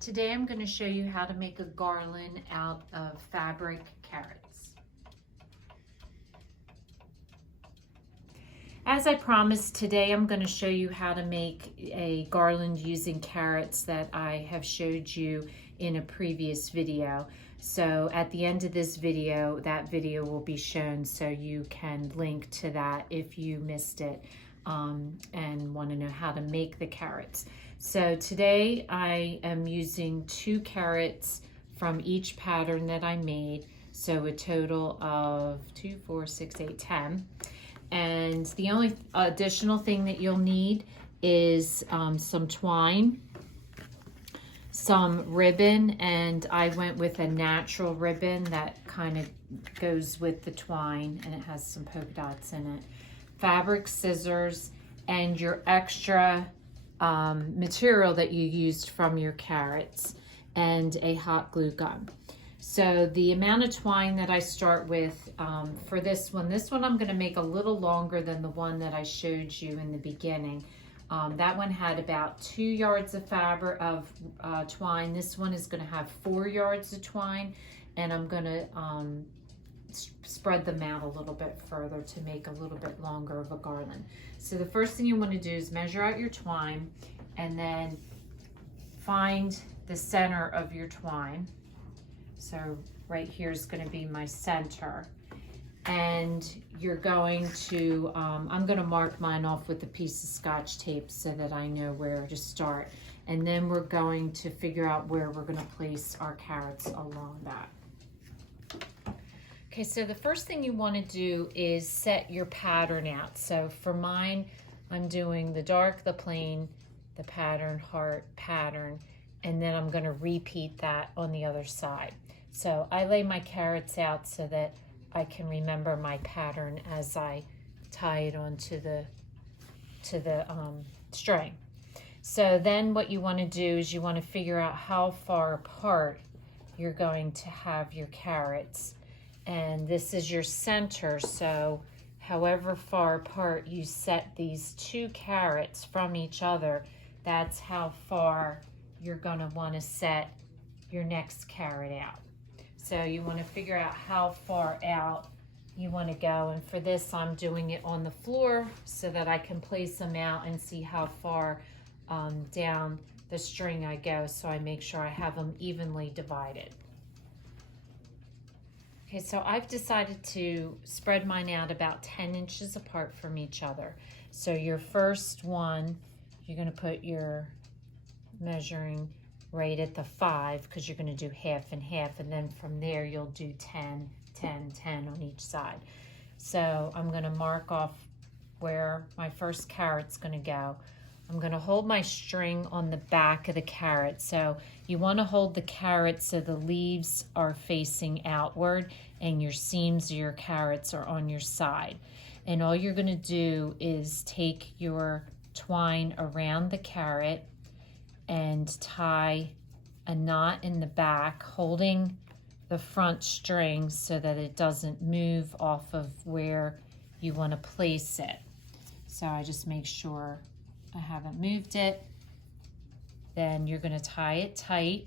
Today I'm going to show you how to make a garland out of fabric carrots. As I promised, today I'm going to show you how to make a garland using carrots that I have showed you in a previous video. So at the end of this video, that video will be shown so you can link to that if you missed it and want to know how to make the carrots. So today I am using 2 carrots from each pattern that I made. So a total of 2, 4, 6, 8, 10. And the only additional thing that you'll need is some twine, some ribbon, and I went with a natural ribbon that kind of goes with the twine and it has some polka dots in it, fabric scissors, and your extra material that you used from your carrots, and a hot glue gun. So the amount of twine that I start with for this one I'm going to make a little longer than the one that I showed you in the beginning. That one had about 2 yards of fabric of twine. This one is going to have 4 yards of twine, and I'm going to spread them out a little bit further to make a little bit longer of a garland. So the first thing you want to do is measure out your twine and then find the center of your twine. So right here is going to be my center, and you're going to I'm going to mark mine off with a piece of Scotch tape so that I know where to start, and then we're going to figure out where we're going to place our carrots along that. Okay, so the first thing you want to do is set your pattern out. So for mine, I'm doing the dark, the plain, the pattern, heart, pattern, and then I'm going to repeat that on the other side. So I lay my carrots out so that I can remember my pattern as I tie it onto the string. So then what you want to do is you want to figure out how far apart you're going to have your carrots. And this is your center, so however far apart you set these 2 carrots from each other, that's how far you're going to want to set your next carrot out. So you want to figure out how far out you want to go, and for this I'm doing it on the floor so that I can place them out and see how far down the string I go, so I make sure I have them evenly divided. Okay, so I've decided to spread mine out about 10 inches apart from each other. So your first one, you're going to put your measuring right at the 5 because you're going to do half and half, and then from there you'll do 10, 10, 10 on each side. So I'm going to mark off where my first carrot's going to go. I'm going to hold my string on the back of the carrot. So you want to hold the carrot so the leaves are facing outward and your seams of your carrots are on your side. And all you're going to do is take your twine around the carrot and tie a knot in the back, holding the front string so that it doesn't move off of where you want to place it. So I just make sure I haven't moved it. Then you're going to tie it tight,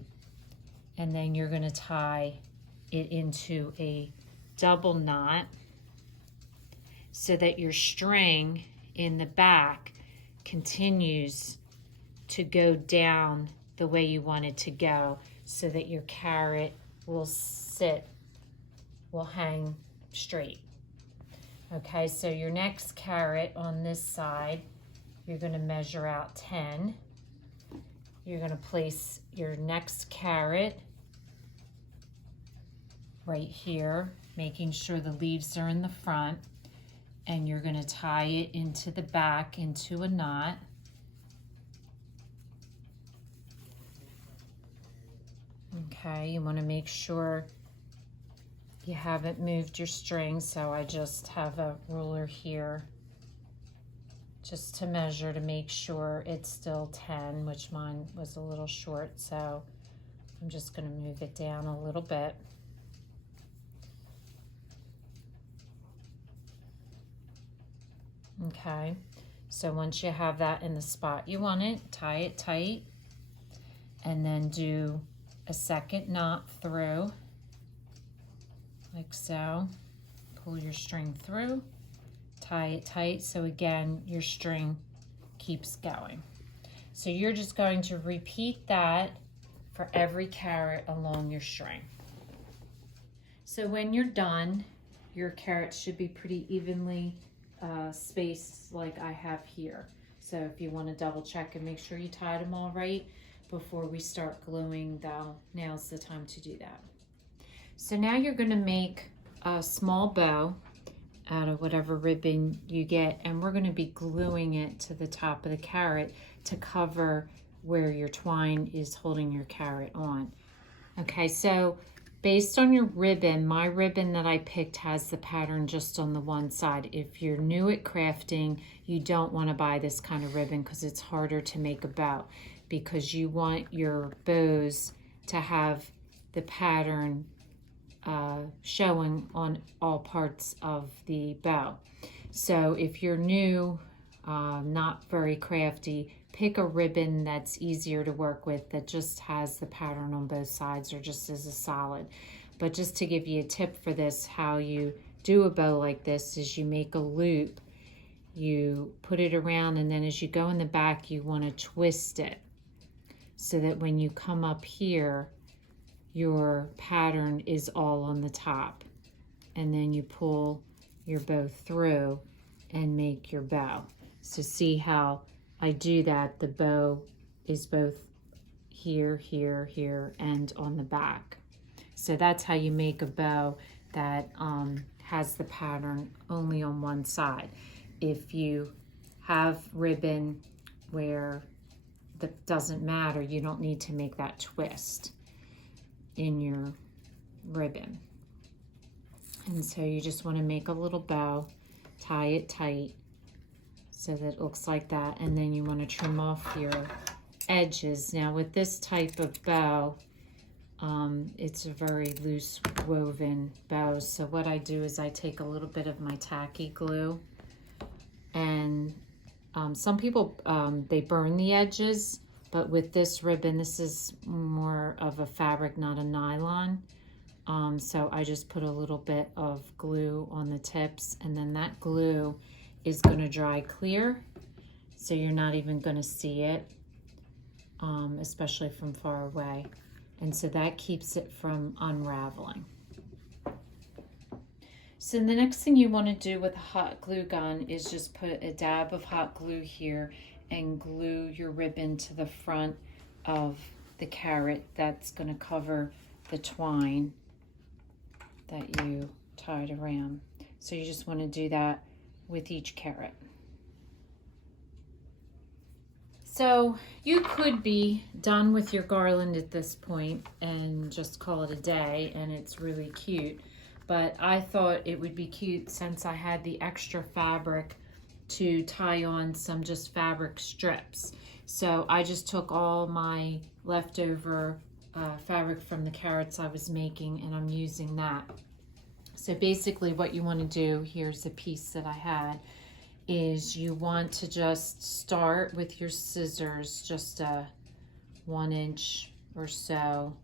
and then you're going to tie it into a double knot so that your string in the back continues to go down the way you want it to go, so that your carrot will hang straight. Okay, so your next carrot on this side, you're going to measure out 10. You're going to place your next carrot right here, making sure the leaves are in the front, and you're going to tie it into the back into a knot. Okay, you want to make sure you haven't moved your string, so I just have a ruler here just to measure to make sure it's still 10, which mine was a little short, so I'm just going to move it down a little bit. Okay, so once you have that in the spot you want it, tie it tight, and then do a second knot through, like so. Pull your string through, tie it tight, so again your string keeps going. So you're just going to repeat that for every carrot along your string. So when you're done, your carrots should be pretty evenly spaced like I have here. So if you want to double check and make sure you tied them all right before we start gluing, now's the time to do that. So now you're going to make a small bow out of whatever ribbon you get, and we're going to be gluing it to the top of the carrot to cover where your twine is holding your carrot on. Okay, so based on your ribbon, my ribbon that I picked has the pattern just on the one side. If you're new at crafting, you don't want to buy this kind of ribbon because it's harder to make a bow, because you want your bows to have the pattern showing on all parts of the bow. So if you're new, not very crafty, pick a ribbon that's easier to work with, that just has the pattern on both sides or just is a solid. But just to give you a tip for this, how you do a bow like this is you make a loop, you put it around, and then as you go in the back, you want to twist it so that when you come up here, your pattern is all on the top. And then you pull your bow through and make your bow. So see how I do that? The bow is both here, here, here, and on the back. So that's how you make a bow that has the pattern only on one side. If you have ribbon where that doesn't matter, you don't need to make that twist in your ribbon. And so you just want to make a little bow, tie it tight so that it looks like that, and then you want to trim off your edges. Now with this type of bow, it's a very loose woven bow, so what I do is I take a little bit of my tacky glue, and some people they burn the edges, but with this ribbon, this is more of a fabric, not a nylon. So I just put a little bit of glue on the tips, and then that glue is going to dry clear, so you're not even going to see it, especially from far away. And so that keeps it from unraveling. So the next thing you want to do with a hot glue gun is just put a dab of hot glue here and glue your ribbon to the front of the carrot that's going to cover the twine that you tied around. So you just want to do that with each carrot. So you could be done with your garland at this point and just call it a day, and it's really cute. But I thought it would be cute, since I had the extra fabric, to tie on some just fabric strips. So I just took all my leftover fabric from the carrots I was making, and I'm using that. So basically what you want to do, here's a piece that I had, is you want to just start with your scissors, just a 1 inch or so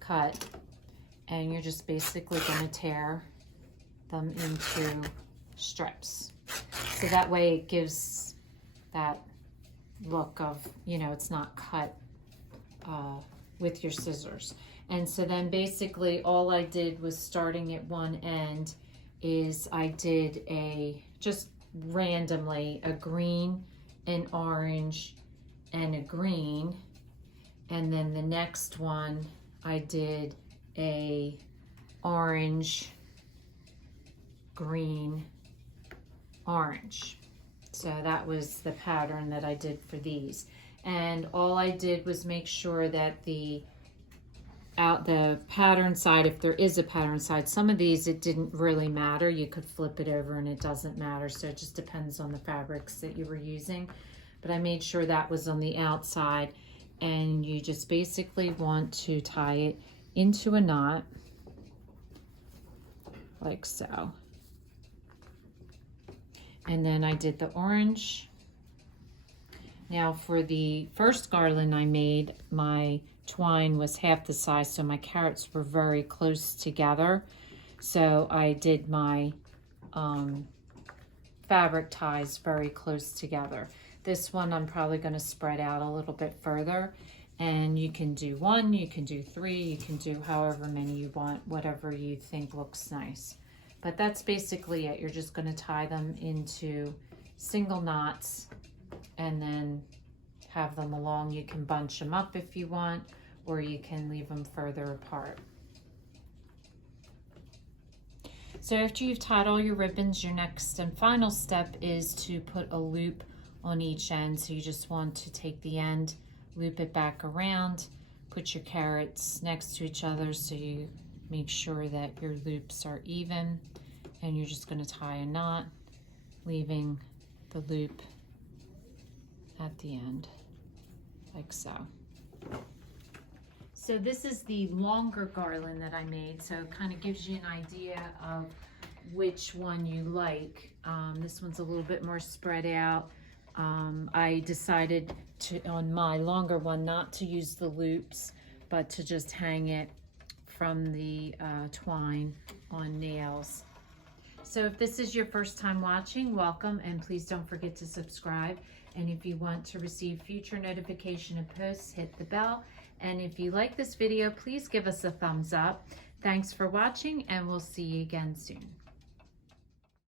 cut, and you're just basically going to tear them into strips. So that way it gives that look of, you know, it's not cut with your scissors. And so then basically all I did was, starting at one end, is I did just randomly a green, an orange, and a green. And then the next one I did a orange, green, orange. So that was the pattern that I did for these. And all I did was make sure that the pattern side, if there is a pattern side, some of these it didn't really matter, you could flip it over and it doesn't matter, so it just depends on the fabrics that you were using. But I made sure that was on the outside, and you just basically want to tie it into a knot like so. And then I did the orange, Now for the first garland I made, my twine was half the size, so my carrots were very close together. So I did my fabric ties very close together. This one I'm probably going to spread out a little bit further, and you can do 1, you can do 3, you can do however many you want, whatever you think looks nice. But that's basically it. You're just going to tie them into single knots and then have them along. You can bunch them up if you want, or you can leave them further apart. So after you've tied all your ribbons, your next and final step is to put a loop on each end. So you just want to take the end, loop it back around, put your carrots next to each other so you make sure that your loops are even, and you're just going to tie a knot, leaving the loop at the end, like so. So this is the longer garland that I made, so it kind of gives you an idea of which one you like. This one's a little bit more spread out. I decided on my longer one not to use the loops, but to just hang it from the twine on nails. So if this is your first time watching, welcome, and please don't forget to subscribe. And if you want to receive future notification of posts, hit the bell. And if you like this video, please give us a thumbs up. Thanks for watching, and we'll see you again soon.